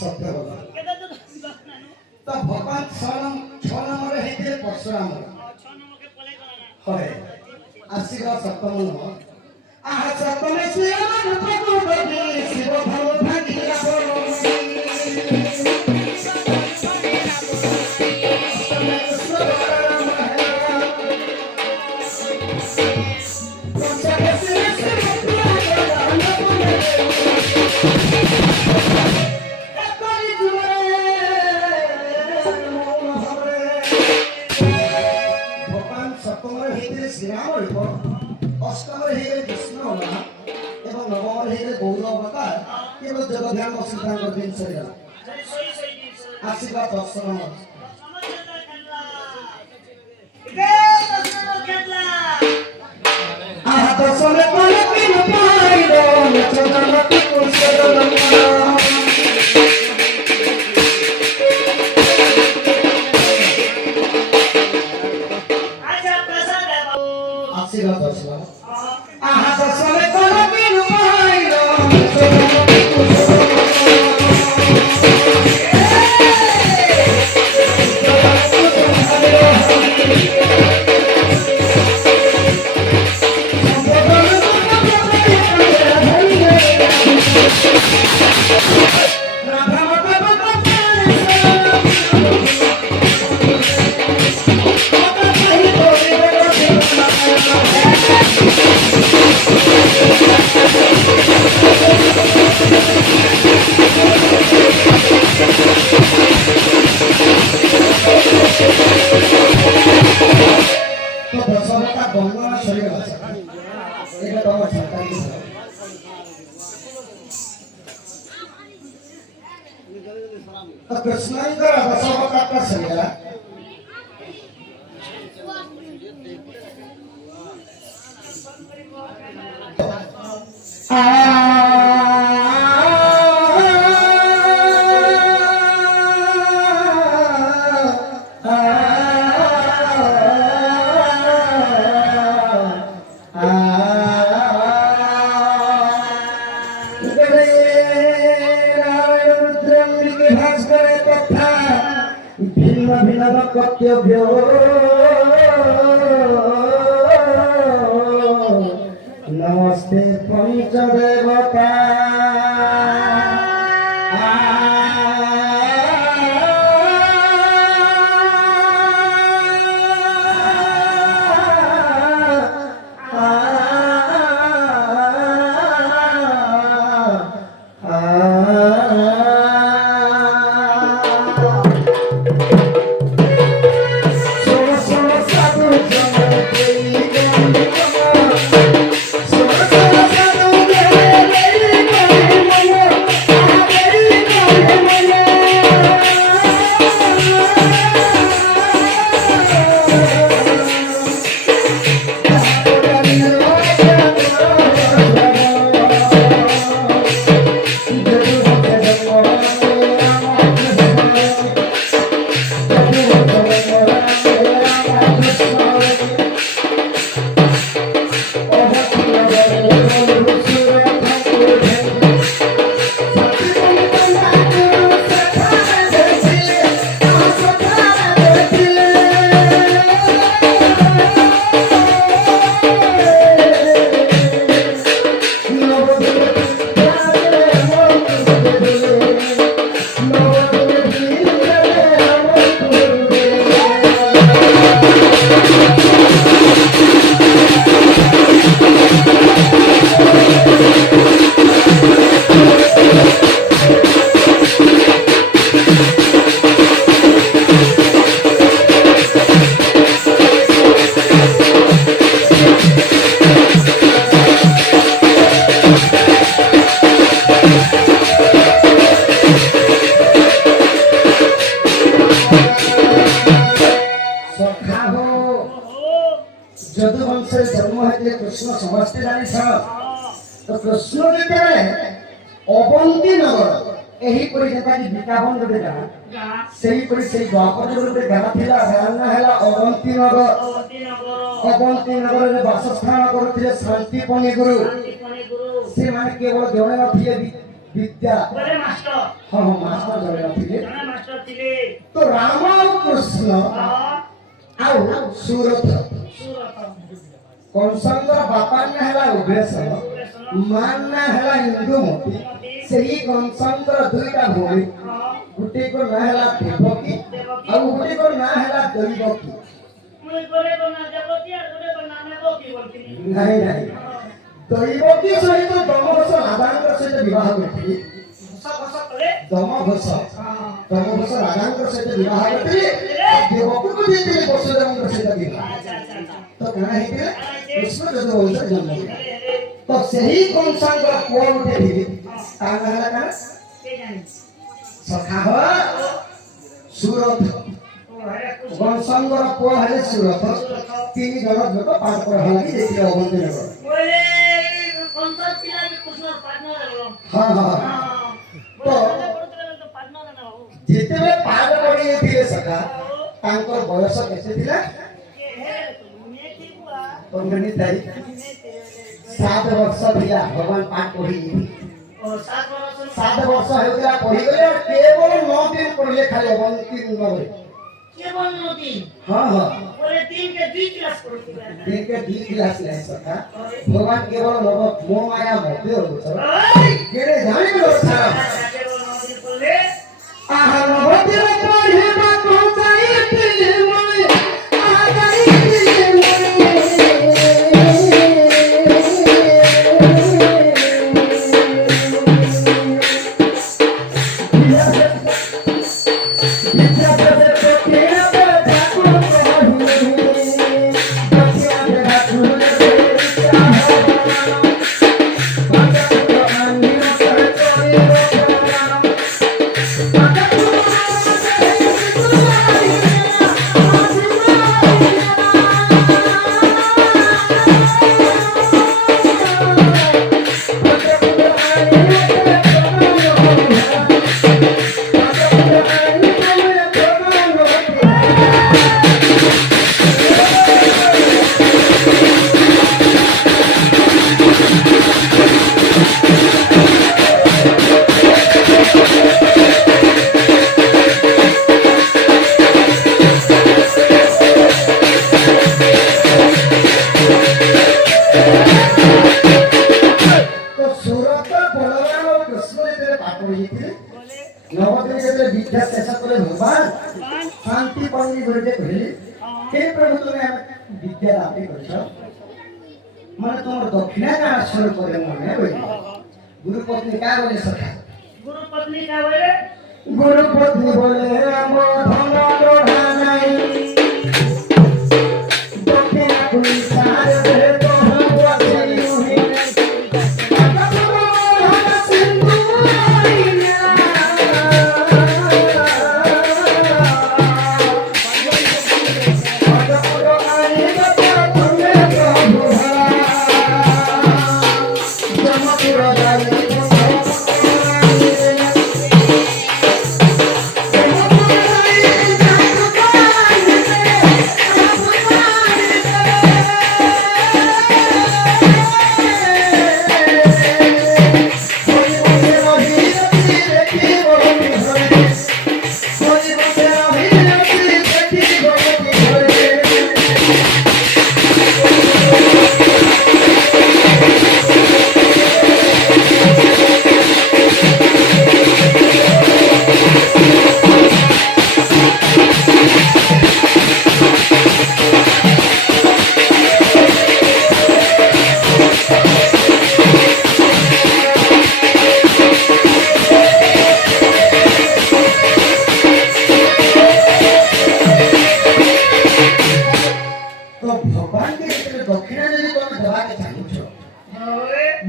सत्य बोला तो भगवान छह नंबर है परशुराम है आशीर्वाद सप्तम नंबर आहा सप्तम शिव भव भागिया आशीर्वाद दर्शन आशीर्वाद दर्शन कृष्णंकर बसवकाका सरिया नमस्ते पंचदेवता कृष्ण समस्ते जानी तो कृष्ण जो अवंती नगर एही परि जेताकी विकावन गोटे गाँ सेही परि सेही द्वापर गोटे गाँ थिला गाँ ना हैला अवंती नगर रे वासस्थान करथिले शांति पणि गुरु से माने केवल जणे नथिले विद्या बोले मास्टर हाँ हाँ मास्टर जड़े थे जने मास्टर थिले तो राम और कृष्ण आओ सूरत कंसंगर बापा ने हला उग्रेसन मान ने हला इंदुमती सेही कंसंगर दुईटा भूमि गुटे को ना हला देवकी और गुटे को ना हला दैवकी मुई गोरे को ना देवकी और गोरे को ना देवकी बोलती नहीं नहीं दैवकी सहित दमघोष राधांकर सहित विवाह करती दमघोष राधांकर सहित विवाह करती देवकी को देते वसुदेवंकर सहित विवाह तो कहाँ है कृष्ण जदु वंश जन्म लिया तो सही कंसंगर पुआ उठे दी ताना हला का सखा हो सूरत कंसंगर पुआ है सूरत तीन जन जग पार कर हला की देखिए अवंती नगर बोले कंसर पिला भी कृष्ण पार्टनर हो हाँ हाँ तो जितने पार पड़ी थी सखा तांकर बयस कैसे थिला पंगनी ताई 7 वर्ष थिला भगवान पाठ पढ़ी 7 वर्ष हेउला पढ़ी गले और केवल 9 दिन पढ़ले खाली अवंती नगर केवल 9 दिन हां हां बोले दिन के 2 क्लास पढ़ती दिन के 2 क्लास ले सका भगवान केवल मोह माया मध्य हो छ केरे जाने लो सारा केवल 9 दिन बोले आहा नवती पढ़े बा पहुंचाई दिल मोय आहा गई दिल शांति पाउनी गुरुदेव कहले हे प्रभु तुमे विद्या दाते करछ मन तुमर दक्षिणा का स्वरूप करे मने बोली गुरु पत्नी का बोले सखा गुरु पत्नी का बोले गुरु पत्नी बोले मो धन लोढ़ा नहीं दक्षिणा कुली सार दे तो हम वाचली हुई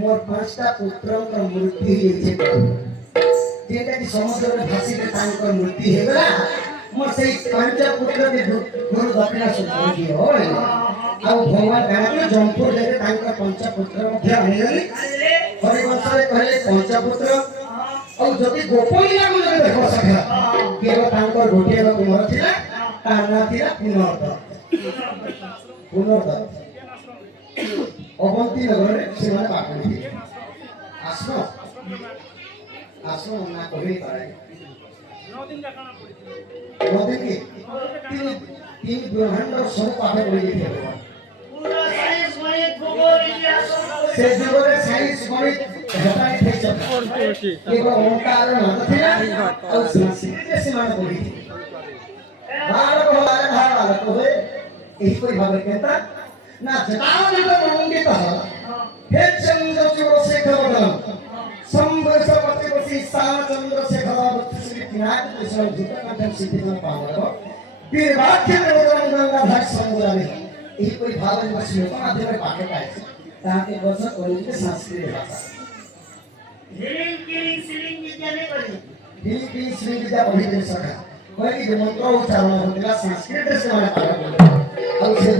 मोर पांचटा पुत्रक मृत्यु हेछे जेटा कि समुद्र में भासी के तांकर मृत्यु हेगला मोर सेई पांचटा पुत्र के गुरु दक्षिणा सुन दियो आ भगवान गाना जमपुर जे तांकर पंच पुत्र मध्य आनिले हरिवंश रे कहले पंच पुत्र और जति गोपनीला को जे देखो सखा केवल तांकर गोटिए कुमार थिला ताना थिला पुनर्दत्त अवंती नगर से माने बापड़ी आसनो ଆସନ ନା କହି ପାରେ 9 ଦିନ କାଣା ପଡିଛି ନଦୀ ତିନି ବ୍ରହ୍ମାଣ୍ଡ ସବୁ ପାଠ ପଢି ଦେଇଥିଲେ पूरा साइंस गणित भूगोल इतिहास ସେ ଯୁଗରେ ସାଇନ୍ସ ଗଣିତ ହଟାଇ ଦେଇଛନ୍ତି କେବଳ ଓଁକାର ନାଦ ଥିଲା ଆଉ ସଂସ୍କୃତିରେ ସେମାନେ ପଢିଥିଲେ ବାଳକ ହୁଏ ଏହିପରି ଭାବରେ କେନ୍ତା ନା ଜଟାୟୁତ ମଣ୍ଡିତ ହେ ଚନ୍ଦ୍ରଚୂଡ଼ ଶେଖର ବଦନ ସମ୍ବର୍ଷ ପତିପତି ସ୍ଥାନ ଚନ୍ଦ୍ରଶେଖର ଶ୍ରୀ ପିନାକ କୃଷ୍ଣ ଧୂତକାନ୍ତ ସିଦ୍ଧିନ ପାବନ ବୀରବାକ୍ୟ ନିବେଦନ ଗଙ୍ଗାଧର ସମୁଦ୍ରରେ ଏହିପରି ଭାବରେ ବସି ଲୋକ ମାଧ୍ୟମରେ ପାଠ ପାଇছে ତାହାକେ ବର୍ଷ କରିଥିଲେ ସଂସ୍କୃତ ଭାଷା हिलिंग किलिंग सिलिंग विद्या नहीं पढ़ी हिली श्री विद्या पढ़िଥିଲେ ସଖା କହିକି ମନ୍ତ୍ର ଉଚ୍ଚାରଣ ହେଉଥିଲା ସଂସ୍କୃତରେ ସେମାନେ ପାଠ ପଢିଲେ ଆଉ ସେ